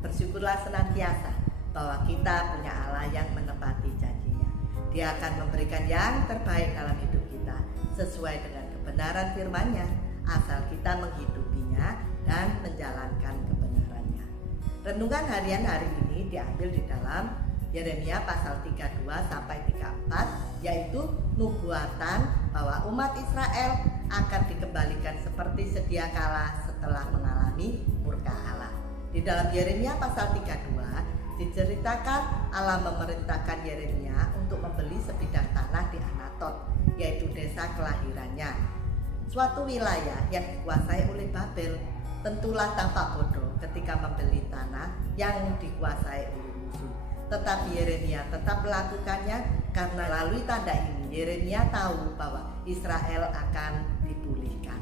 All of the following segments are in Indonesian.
bersyukurlah senantiasa bahwa kita punya Allah yang menepati janjinya. Dia akan memberikan yang terbaik dalam hidup kita sesuai dengan kebenaran firman-Nya, asal kita menghidupinya dan menjalankan kebenarannya. Renungan harian hari ini diambil di dalam Yeremia pasal 32 sampai 34, yaitu nubuatan bahwa umat Israel akan dikembalikan seperti sedia kala setelah mengalami murka Allah. Di dalam Yeremia pasal 32 diceritakan Allah memerintahkan Yeremia untuk membeli sebidang tanah di Anatot, yaitu desa kelahirannya, suatu wilayah yang dikuasai oleh Babel. Tentulah tampak bodoh ketika membeli tanah yang dikuasai oleh musuh. Tetapi Yeremia tetap melakukannya karena melalui tanda ini Yeremia tahu bahwa Israel akan dipulihkan.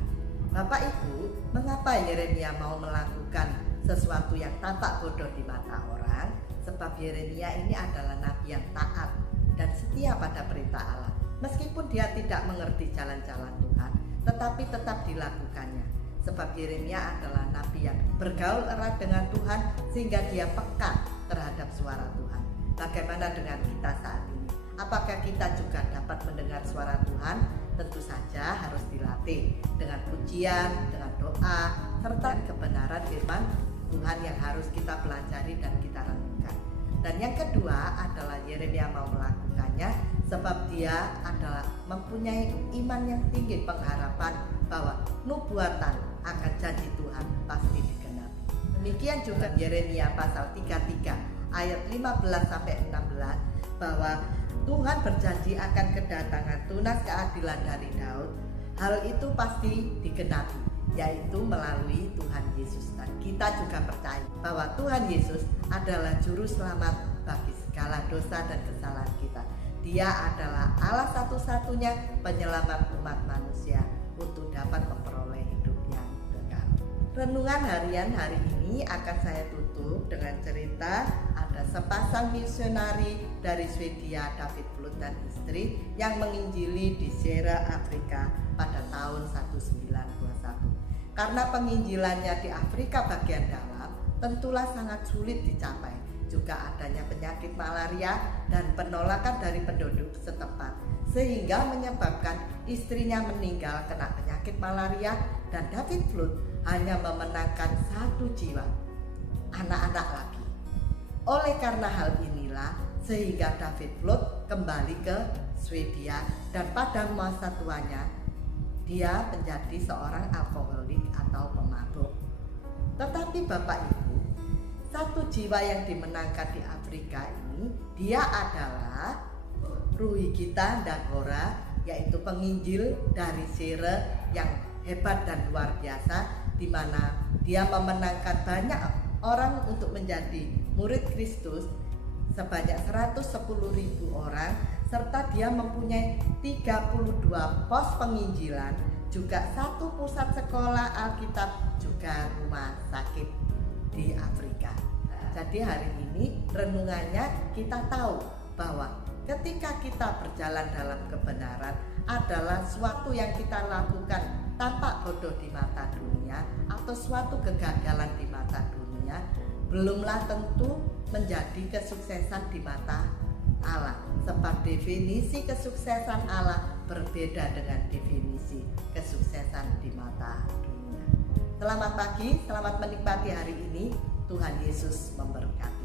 Bapak Ibu, mengapa Yeremia mau melakukan sesuatu yang tampak bodoh di mata orang? Sebab Yeremia ini adalah nabi yang taat dan setia pada perintah Allah. Meskipun dia tidak mengerti jalan-jalan Tuhan, tetapi tetap dilakukannya. Sebab Yeremia adalah nabi yang bergaul erat dengan Tuhan sehingga dia peka terhadap suara Tuhan. Bagaimana dengan kita saat ini? Apakah kita juga dapat mendengar suara Tuhan? Tentu saja harus dilatih dengan pujian, dengan doa, serta kebenaran firman Tuhan yang harus kita pelajari dan kita renungkan. Dan yang kedua adalah Yeremia mau melakukannya sebab dia adalah mempunyai iman yang tinggi, pengharapan bahwa nubuatan akan janji Tuhan pasti digenapi. Demikian juga Yeremia pasal 33 ayat 15 sampai 16 bahwa Tuhan berjanji akan kedatangan tunas keadilan dari Daud. Hal itu pasti digenapi, yaitu melalui Tuhan Yesus. Dan kita juga percaya bahwa Tuhan Yesus adalah juru selamat bagi segala dosa dan kesalahan kita. Dia adalah Allah satu-satunya penyelamat umat manusia untuk dapat memperoleh hidup yang kekal. Renungan harian hari ini akan saya tutup dengan cerita ada sepasang misionari dari Swedia, David Flut dan istri, yang menginjili di Sierra Afrika pada tahun 1921. Karena penginjilannya di Afrika bagian dalam tentulah sangat sulit dicapai. Juga adanya penyakit malaria dan penolakan dari penduduk setempat, sehingga menyebabkan istrinya meninggal kena penyakit malaria dan David Flut hanya memenangkan 1 jiwa, anak-anak laki. Oleh karena hal inilah sehingga David Flut kembali ke Swedia dan pada masa tuanya dia menjadi seorang alkoholik atau pemabuk. Tetapi Bapak Ibu, 1 jiwa yang dimenangkan di Afrika ini, dia adalah Ruhigita Ndagora, yaitu penginjil dari Sierra yang hebat dan luar biasa, di mana dia memenangkan banyak orang untuk menjadi murid Kristus sebanyak 110.000 orang, serta dia mempunyai 32 pos penginjilan, juga 1 pusat sekolah Alkitab, juga rumah sakit di Afrika. Jadi hari ini renungannya kita tahu bahwa ketika kita berjalan dalam kebenaran adalah suatu yang kita lakukan tampak bodoh di mata dunia atau suatu kegagalan di mata dunia, belumlah tentu menjadi kesuksesan di mata Allah. Sebab definisi kesuksesan Allah berbeda dengan definisi kesuksesan di mata dunia. Selamat pagi, selamat menikmati hari ini. Tuhan Yesus memberkati.